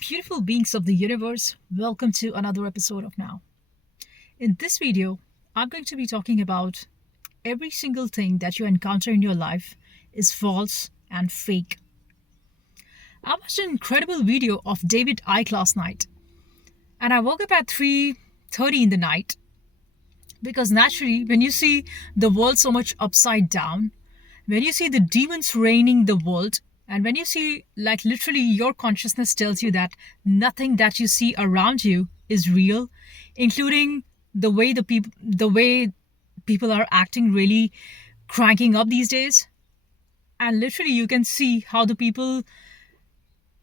Beautiful beings of the universe, welcome to another episode of Now. In this video, I'm going to be talking about every single thing that you encounter in your life is false and fake. I watched an incredible video of David Icke last night, and I woke up at 3:30 in the night because naturally, when you see the world so much upside down, when you see the demons reigning the world, and when you see, like, literally your consciousness tells you that nothing that you see around you is real, including the way people are acting, really cranking up these days. And literally you can see how the people,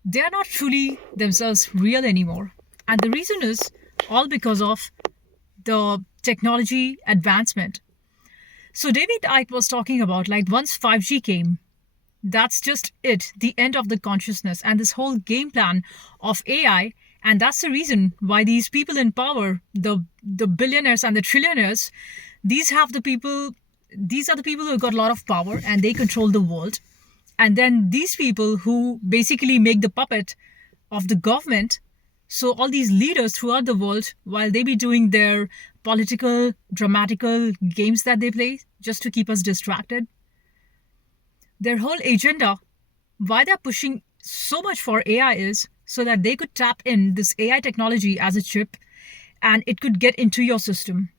they are not truly themselves real anymore. And the reason is all because of the technology advancement. So David Icke was talking about, like, once 5G came, that's just it, the end of the consciousness and this whole game plan of AI. And that's the reason why these people in power, the billionaires and the trillionaires, these have the people these are the people who got a lot of power and they control the world. And then these people who basically make the puppet of the government. So all these leaders throughout the world, while they be doing their political, dramatical games that they play just to keep us distracted, their whole agenda, why they're pushing so much for AI, is so that they could tap in this AI technology as a chip and it could get into your system,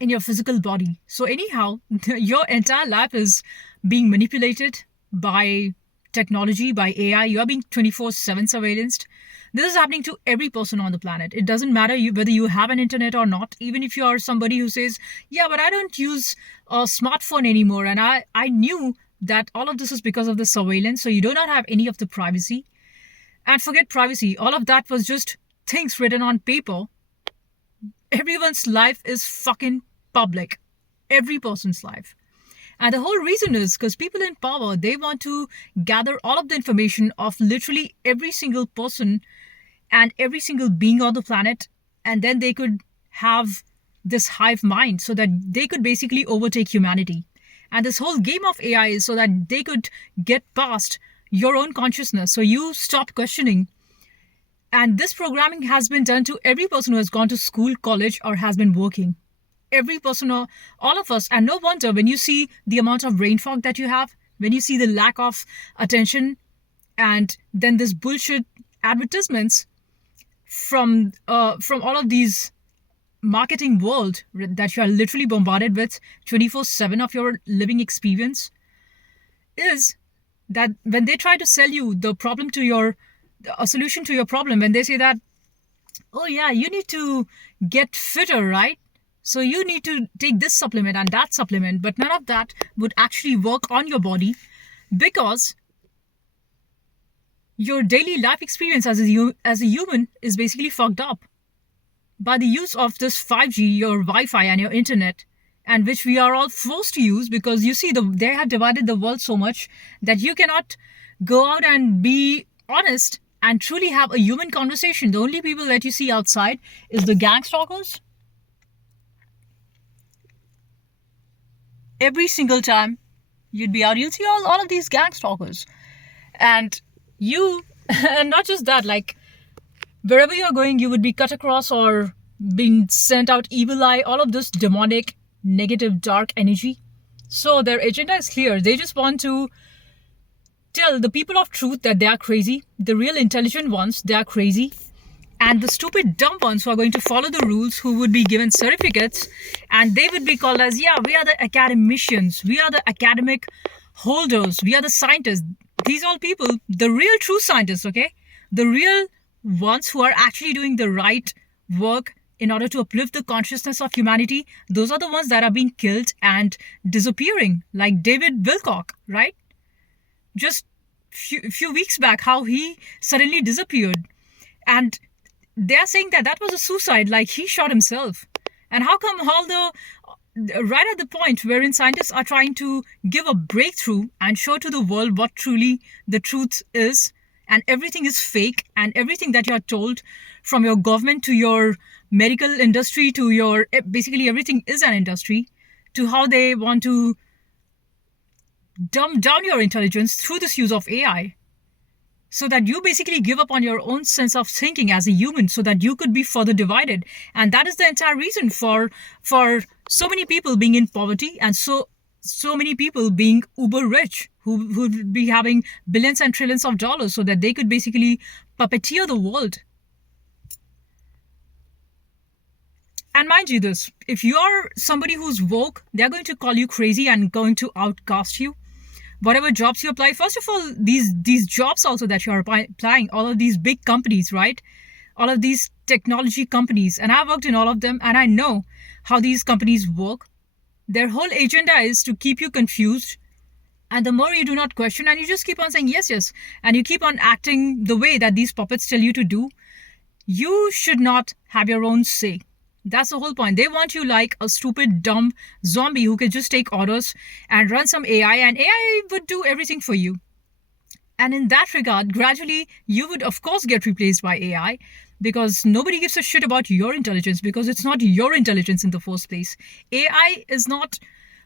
in your physical body. So anyhow, your entire life is being manipulated by technology, by AI. You are being 24/7 surveillanced. This is happening to every person on the planet. It doesn't matter whether you have an internet or not. Even if you are somebody who says, yeah, but I don't use a smartphone anymore, and I knew that all of this is because of the surveillance, so you do not have any of the privacy. And forget privacy, all of that was just things written on paper. Everyone's life is fucking public. Every person's life. And the whole reason is because people in power, they want to gather all of the information of literally every single person and every single being on the planet. And then they could have this hive mind so that they could basically overtake humanity. And this whole game of AI is so that they could get past your own consciousness. So you stop questioning. And this programming has been done to every person who has gone to school, college, or has been working. Every person, or all of us. And no wonder when you see the amount of brain fog that you have, when you see the lack of attention, and then this bullshit advertisements from all of these marketing world that you are literally bombarded with 24/7 of your living experience, is that when they try to sell you a solution to your problem, when they say that, oh yeah, you need to get fitter, right? So you need to take this supplement and that supplement, but none of that would actually work on your body because your daily life experience as a human is basically fucked up by the use of this 5G, your Wi-Fi and your internet, and which we are all forced to use because you see they have divided the world so much that you cannot go out and be honest and truly have a human conversation. The only people that you see outside is the gang stalkers. Every single time you'd be out, you'll see all of these gang stalkers. And and not just that, like, wherever you're going, you would be cut across or being sent out evil eye, all of this demonic, negative, dark energy. So their agenda is clear. They just want to tell the people of truth that they are crazy. The real intelligent ones, they are crazy. And the stupid dumb ones who are going to follow the rules, who would be given certificates, and they would be called as, yeah, we are the academicians, we are the academic holders, we are the scientists. These all people, the real true scientists, okay? The real ones who are actually doing the right work in order to uplift the consciousness of humanity, those are the ones that are being killed and disappearing, like David Wilcock, right? Just few weeks back, how he suddenly disappeared. And they're saying that was a suicide, like he shot himself. And how come right at the point wherein scientists are trying to give a breakthrough and show to the world what truly the truth is, and everything is fake, and everything that you're told from your government to your medical industry to your, basically everything is an industry, to how they want to dumb down your intelligence through this use of AI. so that you basically give up on your own sense of thinking as a human so that you could be further divided. And that is the entire reason for so many people being in poverty, and so many people being uber rich, who would be having billions and trillions of dollars so that they could basically puppeteer the world. And mind you this, if you are somebody who's woke, they're going to call you crazy and going to outcast you. Whatever jobs you apply, first of all, these jobs also that you're applying, all of these big companies, right? All of these technology companies, and I've worked in all of them, and I know how these companies work. Their whole agenda is to keep you confused. And the more you do not question and you just keep on saying yes, yes, and you keep on acting the way that these puppets tell you to do, you should not have your own say. That's the whole point. They want you like a stupid, dumb zombie who can just take orders and run some AI, and AI would do everything for you. And in that regard, gradually, you would, of course, get replaced by AI, because nobody gives a shit about your intelligence, because it's not your intelligence in the first place. AI is not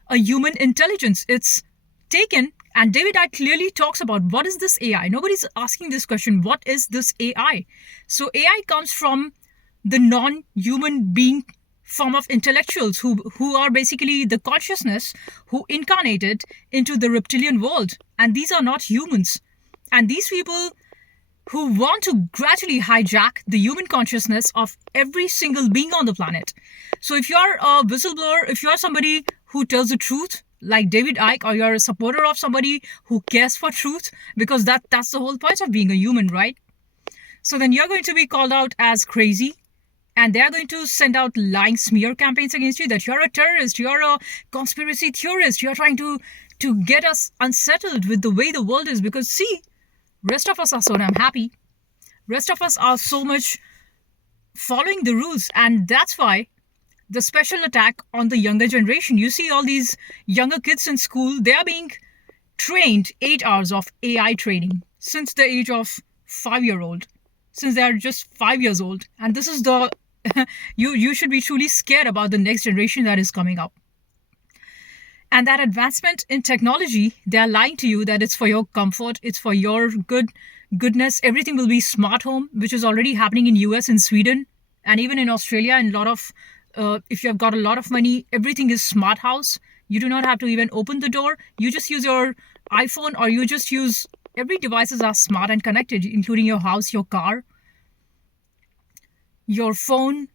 a human intelligence. It's taken, and David I clearly talks about what is this AI. Nobody's asking this question, what is this AI? So AI comes from the non-human being form of intellectuals who are basically the consciousness who incarnated into the reptilian world. And these are not humans. And these people who want to gradually hijack the human consciousness of every single being on the planet. So if you're a whistleblower, if you're somebody who tells the truth, like David Icke, or you're a supporter of somebody who cares for truth, because that's the whole point of being a human, right? So then you're going to be called out as crazy, and they're going to send out lying smear campaigns against you that you're a terrorist, you're a conspiracy theorist, you're trying to get us unsettled with the way the world is. Because see, rest of us are so damn happy. Rest of us are so much following the rules, and that's why the special attack on the younger generation. You see all these younger kids in school, they are being trained 8 hours of AI training since the age of 5-year-old, since they are just 5 years old. And this is the you should be truly scared about the next generation that is coming up. And that advancement in technology, they are lying to you that it's for your comfort, it's for your goodness. Everything will be smart home, which is already happening in US and Sweden, and even in Australia. And a lot of if you've got a lot of money, everything is smart house. You do not have to even open the door. You just use your iPhone, or you just use every devices are smart and connected, including your house, your car, your phone,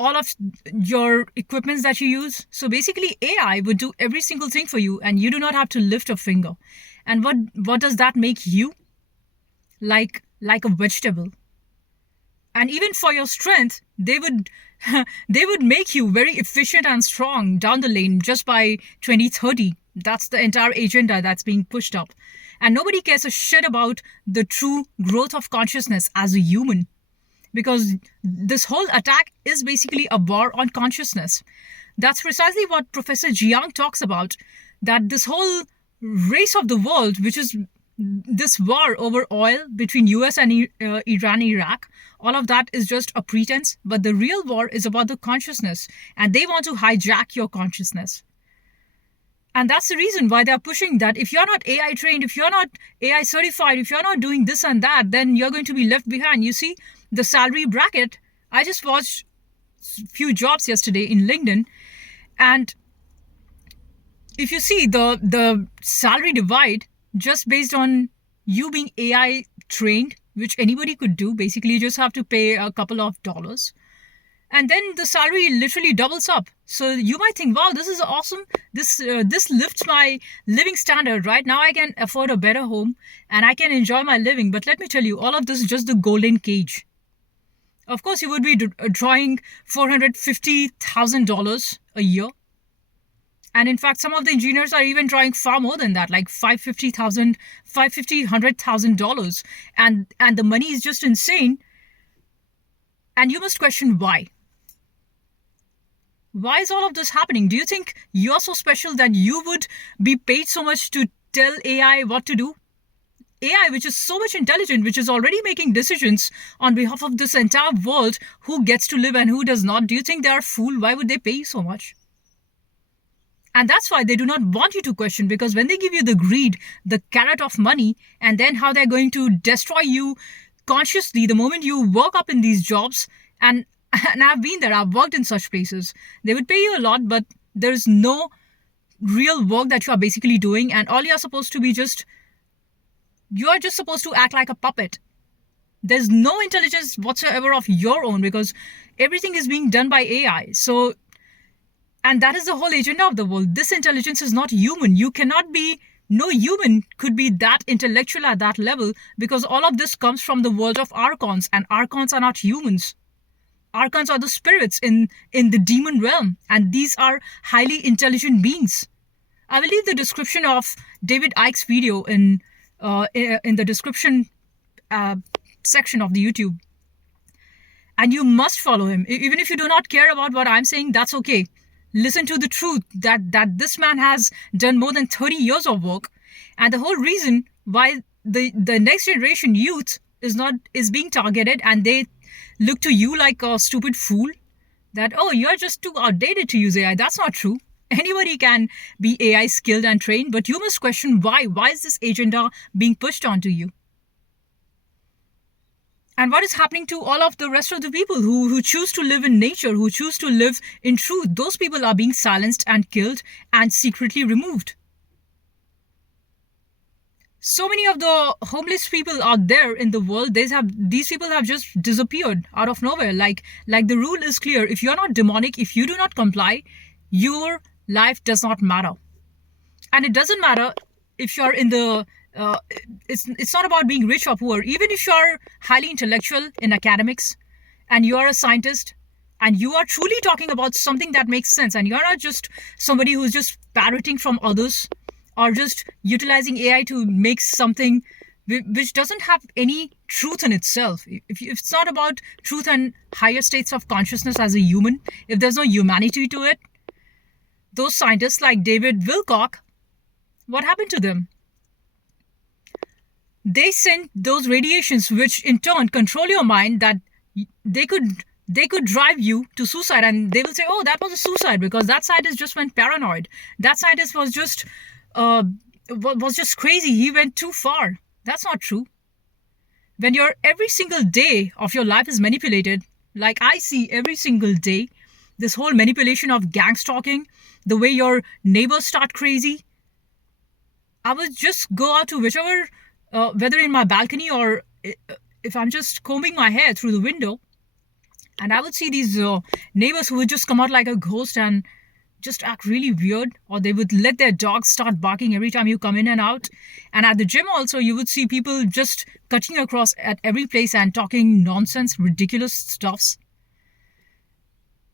all of your equipments that you use. So basically AI would do every single thing for you, and you do not have to lift a finger. And what does that make you? Like a vegetable. And even for your strength, they would make you very efficient and strong down the lane just by 2030. That's the entire agenda that's being pushed up. And nobody cares a shit about the true growth of consciousness as a human. Because this whole attack is basically a war on consciousness. That's precisely what Professor Jiang talks about, that this whole race of the world, which is this war over oil between US and Iran, Iraq, all of that is just a pretense. But the real war is about the consciousness, and they want to hijack your consciousness. And that's the reason why they're pushing that if you're not AI trained, if you're not AI certified, if you're not doing this and that, then you're going to be left behind. You see, the salary bracket, I just watched a few jobs yesterday in LinkedIn, and if you see the salary divide, just based on you being AI trained, which anybody could do, basically you just have to pay a couple of dollars, and then the salary literally doubles up. So you might think, wow, this is awesome. This lifts my living standard, right? Now I can afford a better home and I can enjoy my living. But let me tell you, all of this is just the golden cage. Of course, you would be drawing $450,000 a year. And in fact, some of the engineers are even drawing far more than that, like $100,000. And the money is just insane. And you must question why. Why is all of this happening? Do you think you're so special that you would be paid so much to tell AI what to do? AI, which is so much intelligent, which is already making decisions on behalf of this entire world, who gets to live and who does not. Do you think they are fooled? Why would they pay you so much? And that's why they do not want you to question, because when they give you the greed, the carrot of money, and then how they're going to destroy you consciously the moment you work up in these jobs, and and I've been there, I've worked in such places. They would pay you a lot, but there's no real work that you are basically doing, and all you're supposed to be just you are just supposed to act like a puppet. There's no intelligence whatsoever of your own, because everything is being done by AI. So, and that is the whole agenda of the world. This intelligence is not human. You cannot be, no human could be that intellectual at that level, because all of this comes from the world of archons, and archons are not humans. Archons are the spirits in the demon realm, and these are highly intelligent beings. I will leave the description of David Icke's video in the description section of the YouTube. And you must follow him. Even if you do not care about what I'm saying, that's okay. Listen to the truth that this man has done more than 30 years of work. And the whole reason why the next generation youth is being targeted, and they look to you like a stupid fool, that, oh, you're just too outdated to use AI. That's not true. Anybody can be AI skilled and trained, but you must question why. Why is this agenda being pushed onto you? And what is happening to all of the rest of the people who choose to live in nature, who choose to live in truth? Those people are being silenced and killed and secretly removed. So many of the homeless people out there in the world, these people have just disappeared out of nowhere. Like the rule is clear. If you're not demonic, if you do not comply, your life does not matter. And it doesn't matter if you're in the it's not about being rich or poor. Even if you're highly intellectual in academics, and you are a scientist, and you are truly talking about something that makes sense, and you're not just somebody who's just parroting from others, or just utilizing AI to make something which doesn't have any truth in itself. If it's not about truth and higher states of consciousness as a human, if there's no humanity to it, those scientists like David Wilcock, what happened to them? They sent those radiations which in turn control your mind, that they could drive you to suicide, and they will say, oh, that was a suicide because that scientist just went paranoid. That scientist was just crazy. He went too far. That's not true. When your every single day of your life is manipulated, like I see every single day, this whole manipulation of gang stalking, the way your neighbors start crazy, I would just go out to whichever, whether in my balcony or if I'm just combing my hair through the window, and I would see these neighbors who would just come out like a ghost and just act really weird, or they would let their dogs start barking every time you come in and out. And at the gym also, you would see people just cutting across at every place and talking nonsense, ridiculous stuffs.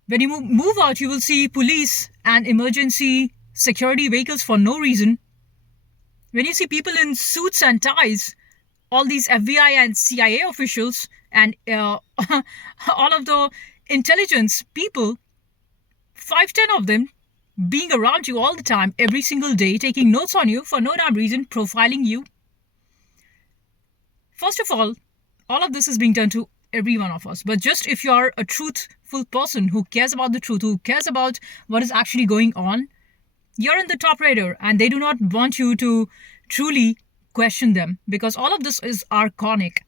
When you move out, you will see police and emergency security vehicles for no reason. When you see people in suits and ties, all these FBI and CIA officials and all of the intelligence people, 5-10 of them, being around you all the time, every single day, taking notes on you for no damn reason, profiling you. First of all of this is being done to every one of us. But just if you're a truthful person who cares about the truth, who cares about what is actually going on, you're in the top radar, and they do not want you to truly question them, because all of this is archonic.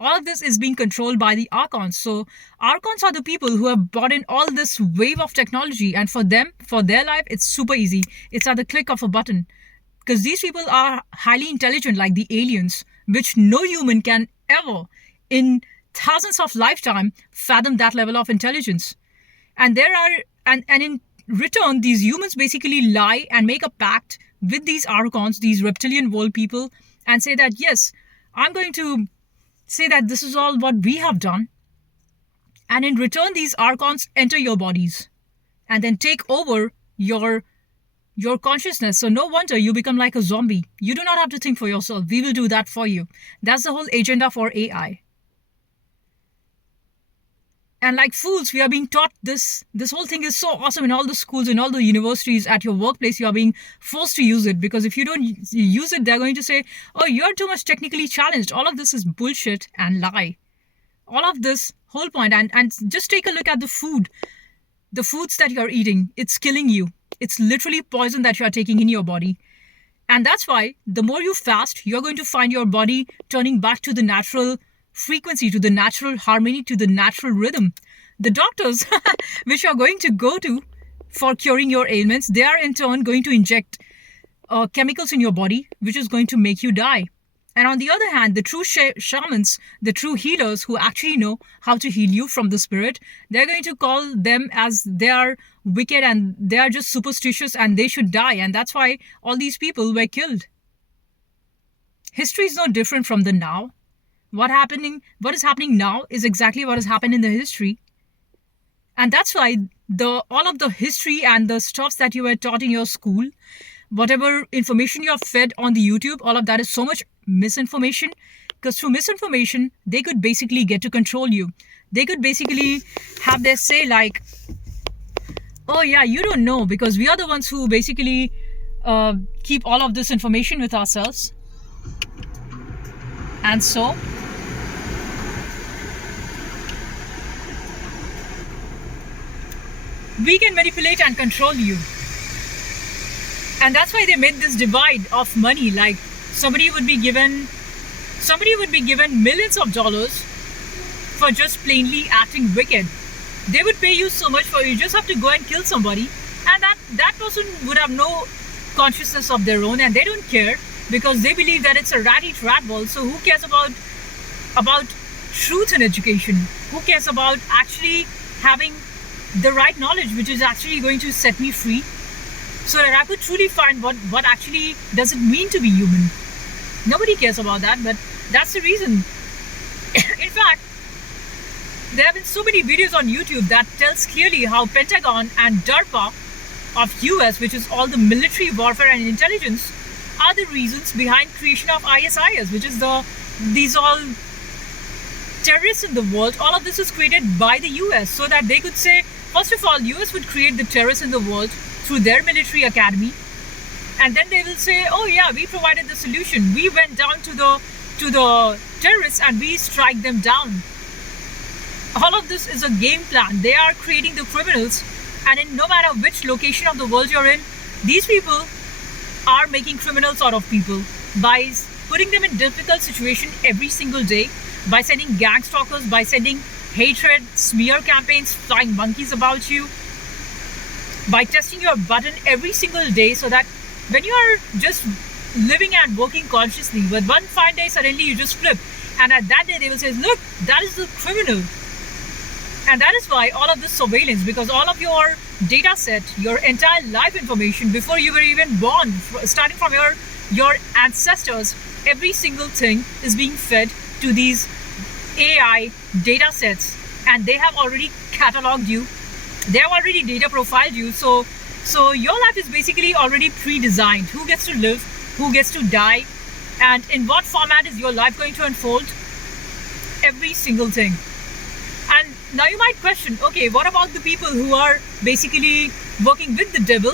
All of this is being controlled by the archons. So archons are the people who have brought in all this wave of technology, and for them, for their life, it's super easy. It's at the click of a button, because these people are highly intelligent, like the aliens, which no human can ever in thousands of lifetime fathom that level of intelligence. And in return, these humans basically lie and make a pact with these archons, these reptilian world people, and say that, yes, I'm going to say that this is all what we have done. And in return, these archons enter your bodies and then take over your consciousness. So no wonder you become like a zombie. You do not have to think for yourself. We will do that for you. That's the whole agenda for AI. And like fools, we are being taught this whole thing is so awesome in all the schools, in all the universities, at your workplace. You are being forced to use it, because if you don't use it, they're going to say, oh, you're too much technically challenged. All of this is bullshit and lie. All of this whole point. And just take a look at the food. The foods that you're eating, it's killing you. It's literally poison that you are taking in your body. And that's why the more you fast, you're going to find your body turning back to the natural frequency, to the natural harmony, to the natural rhythm. The doctors, which you're going to go to for curing your ailments, they are in turn going to inject chemicals in your body, which is going to make you die. And on the other hand, the true shamans, the true healers who actually know how to heal you from the spirit, they're going to call them as they are wicked and they are just superstitious and they should die. And that's why all these people were killed. History is no different from the now. What is happening now is exactly what has happened in the history. And that's why all of the history and the stuffs that you were taught in your school, whatever information you have fed on the YouTube, all of that is so much misinformation. Because through misinformation, they could basically get to control you. They could basically have their say like, oh yeah, you don't know because we are the ones who basically keep all of this information with ourselves. And so we can manipulate and control you. And that's why they made this divide of money. Like somebody would be given millions of dollars for just plainly acting wicked. They would pay you so much for you just have to go and kill somebody, and that person would have no consciousness of their own, and they don't care because they believe that it's a rat ball. So who cares about truth in education? Who cares about actually having the right knowledge, which is actually going to set me free, so that I could truly find what actually does it mean to be human? Nobody cares about that, but that's the reason. In fact, there have been so many videos on YouTube that tells clearly how Pentagon and DARPA of US, which is all the military warfare and intelligence, are the reasons behind creation of ISIS, which is these all terrorists in the world. All of this is created by the US so that they could say, first of all, US would create the terrorists in the world through their military academy, and then they will say, oh yeah, we provided the solution. We went down to the terrorists and we strike them down. All of this is a game plan. They are creating the criminals, and in no matter which location of the world you're in, these people are making criminals out of people by putting them in difficult situations every single day, by sending gang stalkers, by sending hatred, smear campaigns, flying monkeys about you, by testing your button every single day, so that when you are just living and working consciously, but one fine day suddenly you just flip, and at that day they will say, look, that is the criminal. And that is why all of this surveillance, because all of your data set, your entire life information before you were even born, starting from your ancestors, every single thing is being fed to these AI data sets, and they have already cataloged you. They have already data profiled you. So your life is basically already pre-designed. Who gets to live, who gets to die, and in what format is your life going to unfold? Every single thing. And now you might question, okay, what about the people who are basically working with the devil,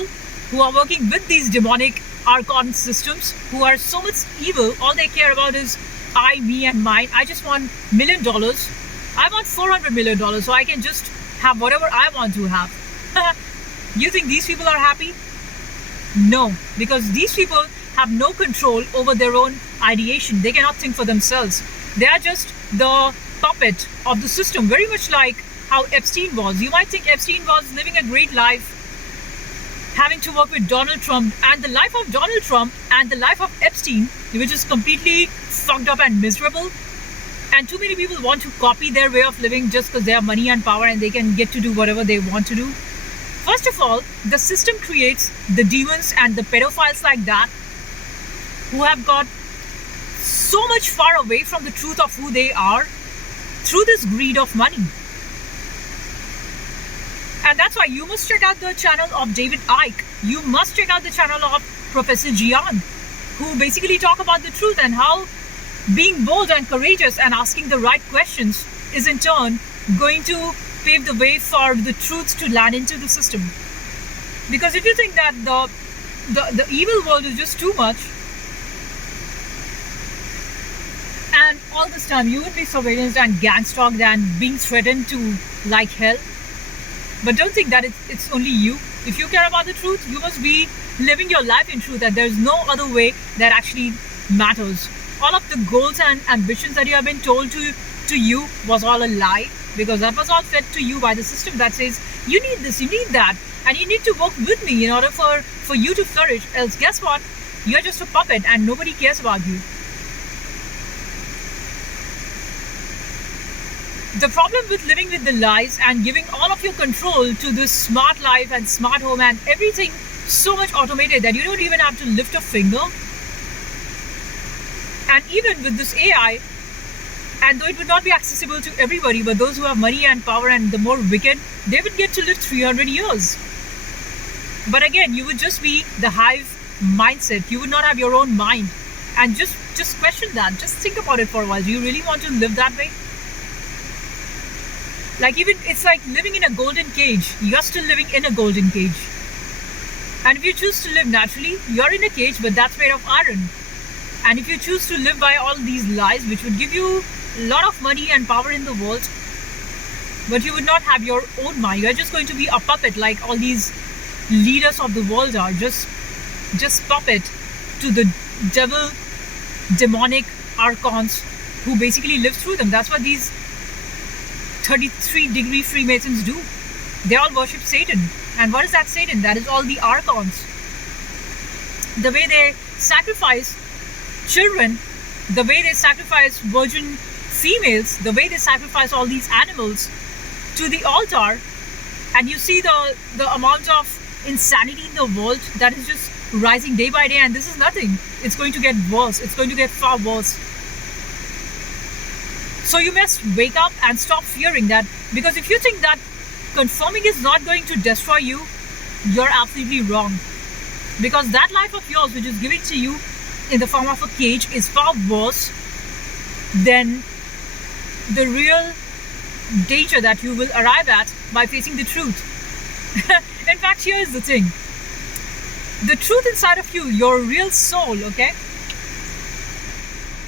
who are working with these demonic archon systems, who are so much evil? All they care about is I, me, and mine. I just want $1 million. I want $400 million, so I can just have whatever I want to have. You think these people are happy? No, because these people have no control over their own ideation. They cannot think for themselves. They are just the puppet of the system, very much like how Epstein was. You might think Epstein was living a great life, having to work with Donald Trump, and the life of Donald Trump and the life of Epstein, which is completely fucked up and miserable. And too many people want to copy their way of living just because they have money and power and they can get to do whatever they want to do. First of all, the system creates the demons and the pedophiles like that, who have got so much far away from the truth of who they are through this greed of money. And that's why you must check out the channel of David Icke. You must check out the channel of Professor Gian, who basically talk about the truth and how being bold and courageous and asking the right questions is in turn going to pave the way for the truths to land into the system. Because if you think that the evil world is just too much, and all this time you would be surveillanced and gang-stalked and being threatened to like hell. But don't think that it's only you. If you care about the truth, you must be living your life in truth, and there's no other way that actually matters. All of the goals and ambitions that you have been told to you was all a lie, because that was all fed to you by the system that says you need this, you need that, and you need to work with me in order for you to flourish. Else, guess what? You're just a puppet and nobody cares about you. The problem with living with the lies and giving all of your control to this smart life and smart home and everything so much automated that you don't even have to lift a finger. And even with this AI, and though it would not be accessible to everybody, but those who have money and power and the more wicked, they would get to live 300 years. But again, you would just be the hive mindset. You would not have your own mind. And just question that. Just think about it for a while. Do you really want to live that way? Like, even it's like living in a golden cage. You're still living in a golden cage. And if you choose to live naturally, you're in a cage, but that's made of iron. And if you choose to live by all these lies, which would give you a lot of money and power in the world, but you would not have your own mind. You're just going to be a puppet, like all these leaders of the world are. Just puppet to the devil, demonic archons who basically live through them. That's what these 33-degree Freemasons do. They all worship Satan. And what is that Satan? That is all the archons. The way they sacrifice children, the way they sacrifice virgin females, the way they sacrifice all these animals to the altar, and you see the amount of insanity in the world that is just rising day by day, and this is nothing. It's going to get worse. It's going to get far worse. So you must wake up and stop fearing that, because if you think that conforming is not going to destroy you, you're absolutely wrong. Because that life of yours, which is given to you in the form of a cage, is far worse than the real danger that you will arrive at by facing the truth. In fact, here is the thing. The truth inside of you, your real soul, okay?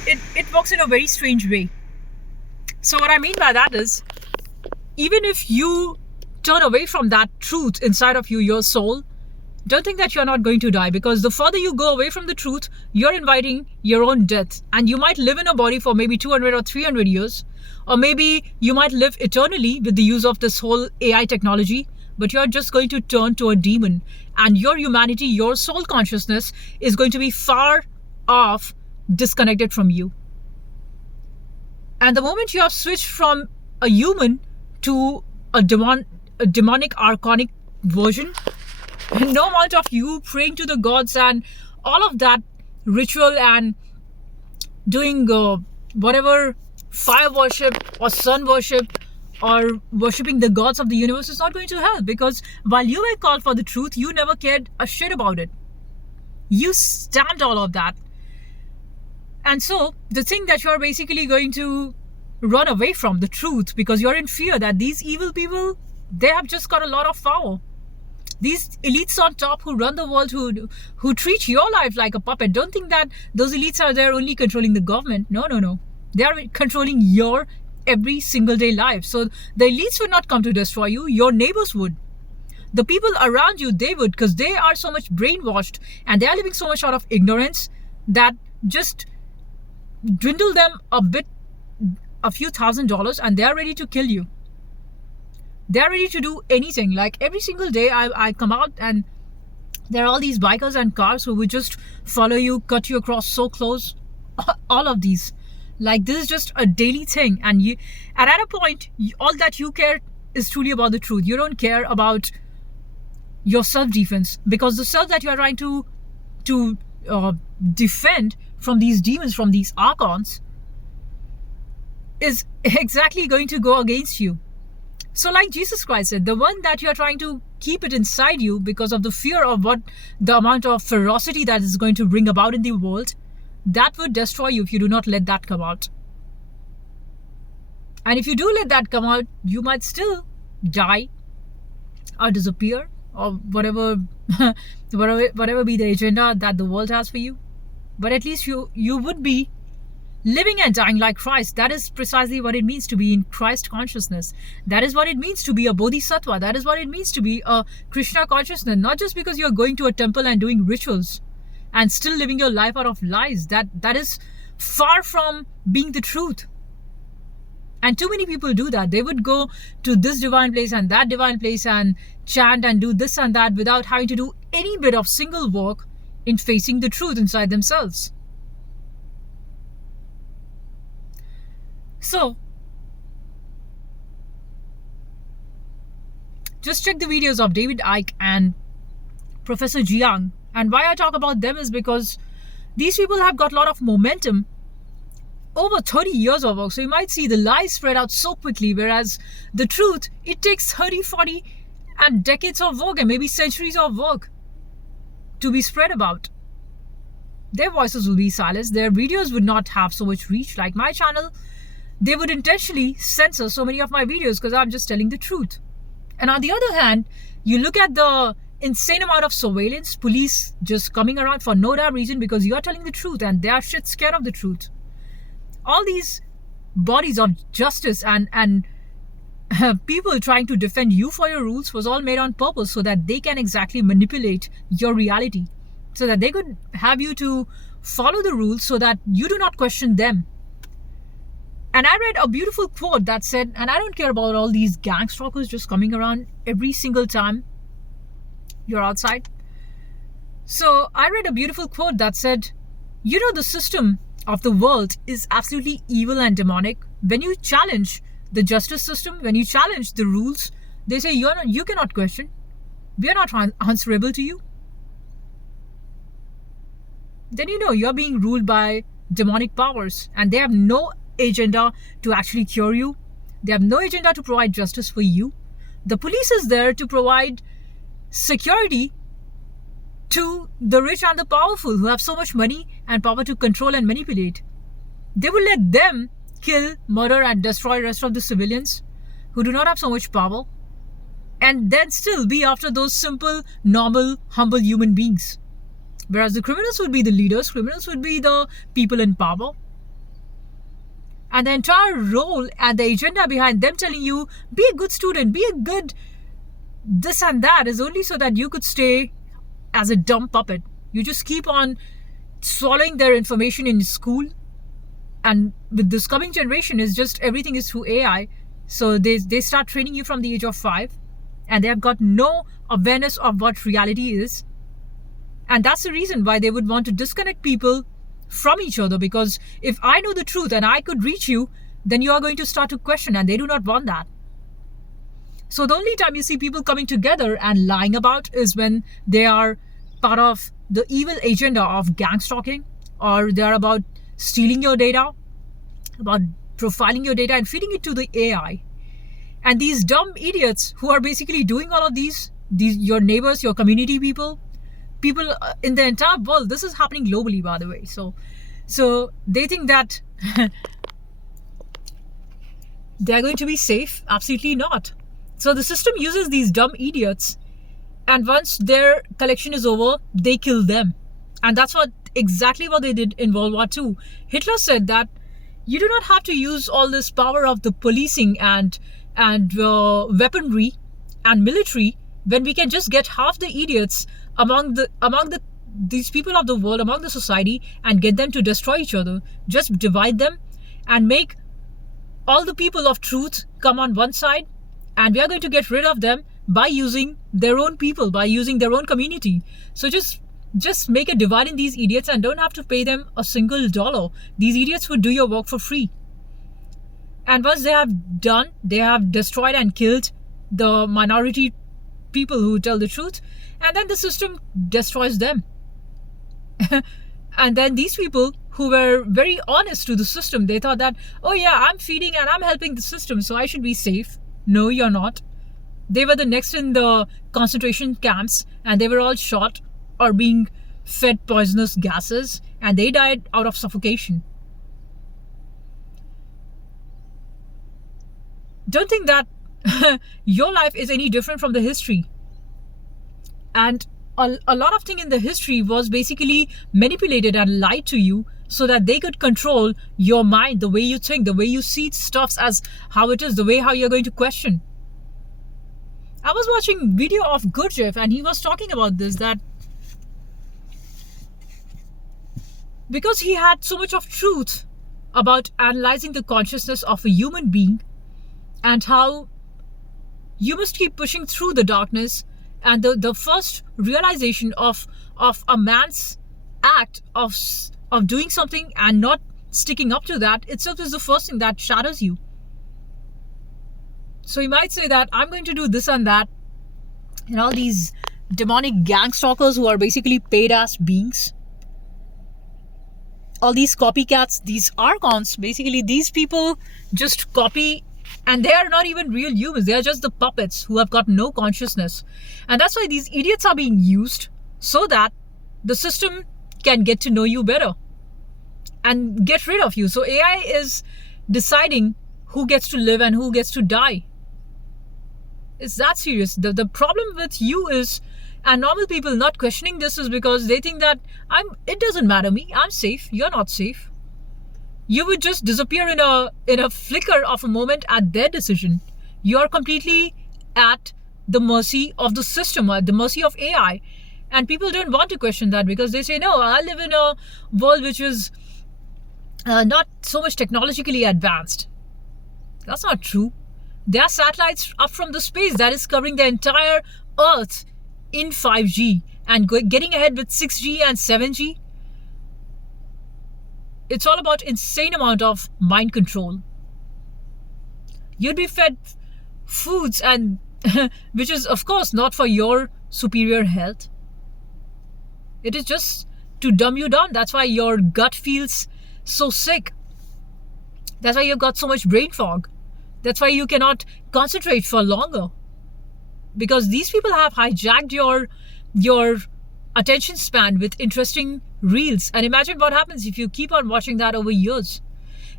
It works in a very strange way. So what I mean by that is, even if you turn away from that truth inside of you, your soul, don't think that you're not going to die, because the further you go away from the truth, you're inviting your own death. And you might live in a body for maybe 200 or 300 years, or maybe you might live eternally with the use of this whole AI technology, but you're just going to turn to a demon. And your humanity, your soul consciousness is going to be far off, disconnected from you. And the moment you have switched from a human to a demonic, archonic version, no amount of you praying to the gods and all of that ritual and doing whatever fire worship or sun worship or worshipping the gods of the universe is not going to help, because while you were called for the truth, you never cared a shit about it. You stand all of that. And so the thing that you're basically going to run away from, the truth, because you're in fear that these evil people, they have just got a lot of power. These elites on top who run the world, who treat your life like a puppet. Don't think that those elites are there only controlling the government. No. They are controlling your every single day life. So the elites would not come to destroy you. Your neighbors would. The people around you, they would, because they are so much brainwashed and they are living so much out of ignorance that just dwindle them a few $1,000s and they are ready to kill you. They are ready to do anything. Like every single day I come out and there are all these bikers and cars who would just follow you, cut you across so close. All of these. Like, this is just a daily thing. And at a point, all that you care is truly about the truth. You don't care about your self-defense, because the self that you are trying to defend from these demons, from these archons, is exactly going to go against you. So like Jesus Christ said, the one that you are trying to keep it inside you because of the fear of what the amount of ferocity that is going to bring about in the world, that would destroy you if you do not let that come out. And if you do let that come out, you might still die or disappear or whatever be the agenda that the world has for you. But at least you would be living and dying like Christ. That is precisely what it means to be in Christ consciousness. That is what it means to be a bodhisattva. That is what it means to be a Krishna consciousness. Not just because you're going to a temple and doing rituals and still living your life out of lies. That is far from being the truth. And too many people do that. They would go to this divine place and that divine place and chant and do this and that without having to do any bit of single work in facing the truth inside themselves. So, just check the videos of David Icke and Professor Jiang. And why I talk about them is because these people have got a lot of momentum. Over 30 years of work. So you might see the lies spread out so quickly, whereas the truth, it takes 30, 40 and decades of work and maybe centuries of work to be spread about. Their voices will be silenced. Their videos would not have so much reach. Like my channel, they would intentionally censor so many of my videos because I'm just telling the truth. And on the other hand, you look at the insane amount of surveillance, police just coming around for no damn reason because you are telling the truth and they are shit scared of the truth. All these bodies of justice and people trying to defend you for your rules was all made on purpose so that they can exactly manipulate your reality, so that they could have you to follow the rules so that you do not question them. And I read a beautiful quote that said, and I don't care about all these gang stalkers just coming around every single time you're outside. So I read a beautiful quote that said, you know, the system of the world is absolutely evil and demonic. When you challenge the justice system, when you challenge the rules, they say you cannot question. We are not answerable to you. Then you know you're being ruled by demonic powers and they have no agenda to actually cure you. They have no agenda to provide justice for you. The police is there to provide security to the rich and the powerful who have so much money and power to control and manipulate. They will let them kill, murder and destroy the rest of the civilians who do not have so much power, and then still be after those simple, normal, humble human beings. Whereas the criminals would be the leaders, criminals would be the people in power. And the entire role and the agenda behind them telling you, be a good student, be a good this and that, is only so that you could stay as a dumb puppet. You just keep on swallowing their information in school. And with this coming generation, is just everything is through AI. So they start training you from the age of 5. And they have got no awareness of what reality is. And that's the reason why they would want to disconnect people from each other. Because if I know the truth and I could reach you, then you are going to start to question. And they do not want that. So the only time you see people coming together and lying about is when they are part of the evil agenda of gang stalking, or they are about stealing your data, about profiling your data and feeding it to the AI. And these dumb idiots who are basically doing all of these your neighbors, your community people in the entire world, this is happening globally, by the way. So they think that they're going to be safe. Absolutely not. So the system uses these dumb idiots, and once their collection is over, they kill them. And that's exactly what they did in World War II. Hitler said that you do not have to use all this power of the policing and weaponry and military when we can just get half the idiots among these people of the world, among the society, and get them to destroy each other. Just divide them and make all the people of truth come on one side, and we are going to get rid of them by using their own people, by using their own community. So just make a divide in these idiots and don't have to pay them a single dollar. These idiots would do your work for free. And once they have destroyed and killed the minority people who tell the truth, and then the system destroys them. And then these people who were very honest to the system, they thought that, oh yeah, I'm feeding and I'm helping the system, so I should be safe. No, you're not. They were the next in the concentration camps, and they were all shot or being fed poisonous gases, and they died out of suffocation. Don't think that your life is any different from the history. And a lot of things in the history was basically manipulated and lied to you so that they could control your mind, the way you think, the way you see stuff as how it is, the way how you're going to question. I was watching video of Gurdjieff and he was talking about this, that because he had so much of truth about analyzing the consciousness of a human being and how you must keep pushing through the darkness, and the first realization of a man's act of doing something and not sticking up to that itself is the first thing that shatters you. So you might say that I'm going to do this and that, and all these demonic gang stalkers who are basically paid ass beings, all these copycats, these archons, basically these people just copy, and they are not even real humans. They are just the puppets who have got no consciousness. And that's why these idiots are being used, so that the system can get to know you better and get rid of you. So AI is deciding who gets to live and who gets to die. It's that serious. The problem with you is, and normal people not questioning this, is because they think that it doesn't matter me, I'm safe, you're not safe. You would just disappear in a flicker of a moment at their decision. You're completely at the mercy of the system, at the mercy of AI. And people don't want to question that because they say, no, I live in a world which is not so much technologically advanced. That's not true. There are satellites up from the space that is covering the entire Earth in 5G and getting ahead with 6G and 7G. It's all about insane amount of mind control. You'd be fed foods and which is of course not for your superior health. It is just to dumb you down. That's why your gut feels so sick. That's why you've got so much brain fog. That's why you cannot concentrate for longer. Because these people have hijacked your attention span with interesting reels. And imagine what happens if you keep on watching that over years.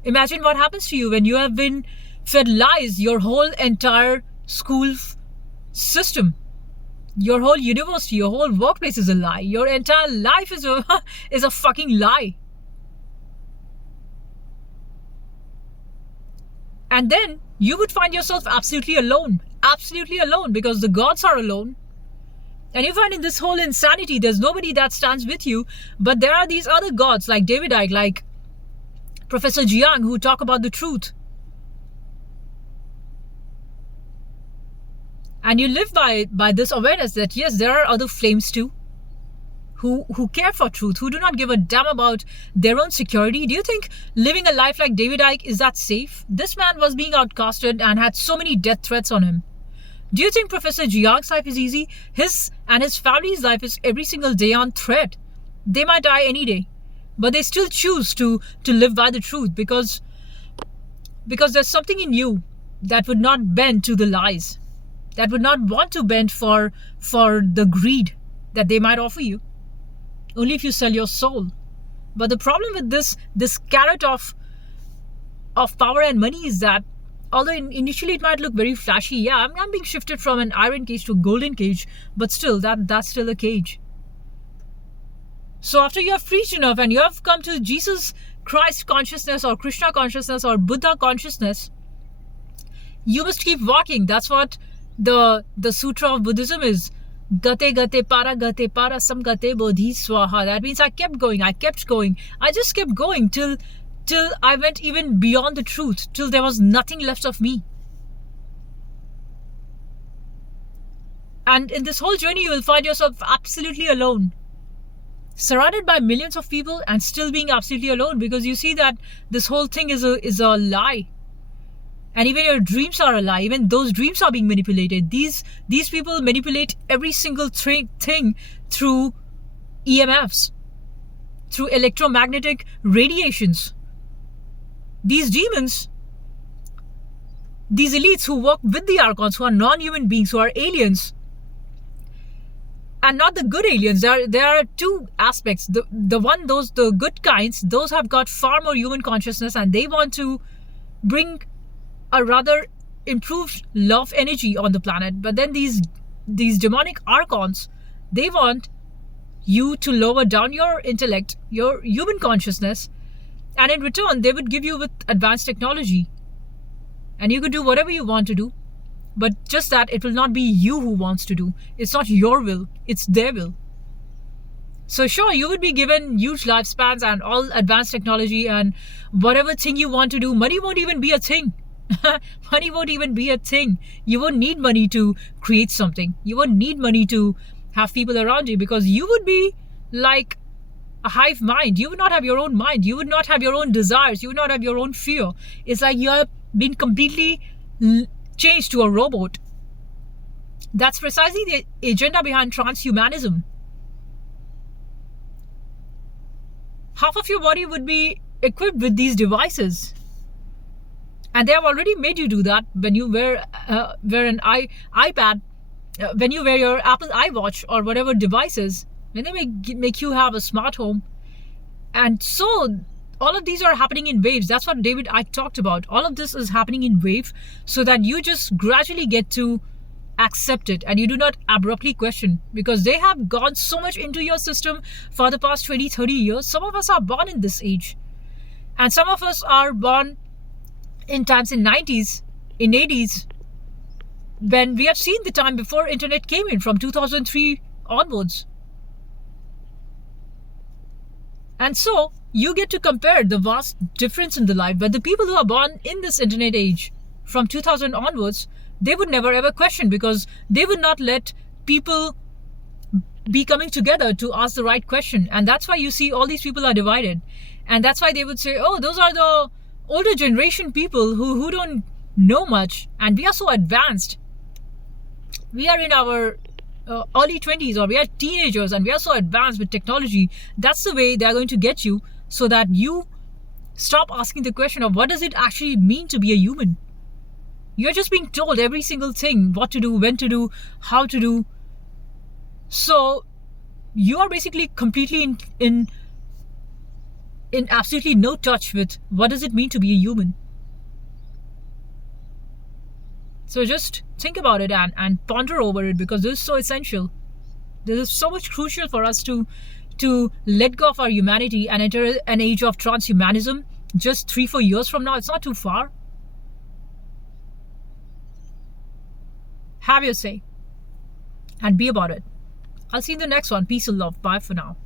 Imagine what happens to you when you have been fed lies your whole entire school system. Your whole university, your whole workplace is a lie. Your entire life is a fucking lie. And then you would find yourself absolutely alone, because the gods are alone. And you find in this whole insanity, there's nobody that stands with you, but there are these other gods like David Icke, like Professor Jiang, who talk about the truth. And you live by this awareness that yes, there are other flames too, who care for truth, who do not give a damn about their own security. Do you think living a life like David Icke is that safe? This man was being outcasted and had so many death threats on him. Do you think Professor Jiang's life is easy? His and his family's life is every single day on threat. They might die any day, but they still choose to live by the truth because there's something in you that would not bend to the lies, that would not want to bend for the greed that they might offer you. Only if you sell your soul. But the problem with this carrot of power and money is that although initially it might look very flashy, yeah, I'm being shifted from an iron cage to a golden cage, but still that's still a cage. So after you have preached enough and you have come to Jesus Christ consciousness or Krishna consciousness or Buddha consciousness, you must keep walking. That's what the sutra of Buddhism is. Gate para samgate bodhi swaha. That means I kept going. I just kept going till I went even beyond the truth, till there was nothing left of me. And in this whole journey, you will find yourself absolutely alone, surrounded by millions of people and still being absolutely alone, because you see that this whole thing is a lie. And even your dreams are a lie. Even those dreams are being manipulated. These people manipulate every single thing through EMFs, through electromagnetic radiations. These demons, these elites who work with the archons, who are non-human beings, who are aliens, and not the good aliens. There are two aspects. The good kinds, those have got far more human consciousness, and they want to bring a rather improved love energy on the planet. But then these demonic archons, they want you to lower down your intellect, your human consciousness, And in return, they would give you with advanced technology. And you could do whatever you want to do. But just that it will not be you who wants to do. It's not your will, it's their will. So sure, you would be given huge lifespans and all advanced technology and whatever thing you want to do. Money won't even be a thing. Money won't even be a thing. You won't need money to create something. You won't need money to have people around you, because you would be like a hive mind. You would not have your own mind. You would not have your own desires. You would not have your own fear. It's like you have been completely changed to a robot. That's precisely the agenda behind transhumanism. Half of your body would be equipped with these devices. And they have already made you do that when you wear an iPad, when you wear your Apple iWatch or whatever devices, when they make you have a smart home. And so all of these are happening in waves. That's what David I talked about. All of this is happening in wave, so that you just gradually get to accept it and you do not abruptly question, because they have gone so much into your system for the past 20-30 years. Some of us are born in this age, and some of us are born in times in 90s, in 80s, when we have seen the time before internet came in, from 2003 onwards. And so you get to compare the vast difference in the life. But the people who are born in this internet age from 2000 onwards, they would never ever question, because they would not let people be coming together to ask the right question. And that's why you see all these people are divided. And that's why they would say, oh, those are the older generation people who don't know much, and we are so advanced. We are in our early 20s, or we are teenagers, and we are so advanced with technology. That's the way they are going to get you, so that you stop asking the question of what does it actually mean to be a human. You're just being told every single thing, what to do, when to do, how to do. So you are basically completely in absolutely no touch with what does it mean to be a human. So just think about it and ponder over it, because this is so essential. This is so much crucial for us to let go of our humanity and enter an age of transhumanism just 3-4 years from now. It's not too far. Have your say and be about it. I'll see you in the next one. Peace and love. Bye for now.